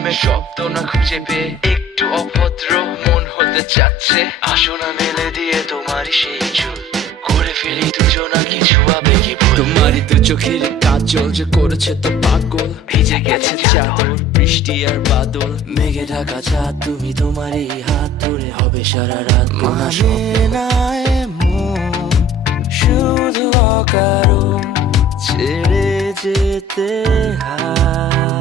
প্রেমে শব্দ না খুঁজে পেয়ে একটু অভদ্র মন হতে চাচ্ছে। আসো না মেলে দিয়ে তোমারই সেই চুল, করে ফেলি দুজনা কিছু আবেগী ভুল। তোমারই দু চোখের কাজল যে করেছে তো পাগল, ভিজে গেছে চাদর বৃষ্টি আর বাদল। মেঘে ঢাকা চাঁদ তুমি তোমারই হাত ধরে হবে সারা রাত। মানে না এমন শুধু অকারণ ছেড়ে যেতে হয়।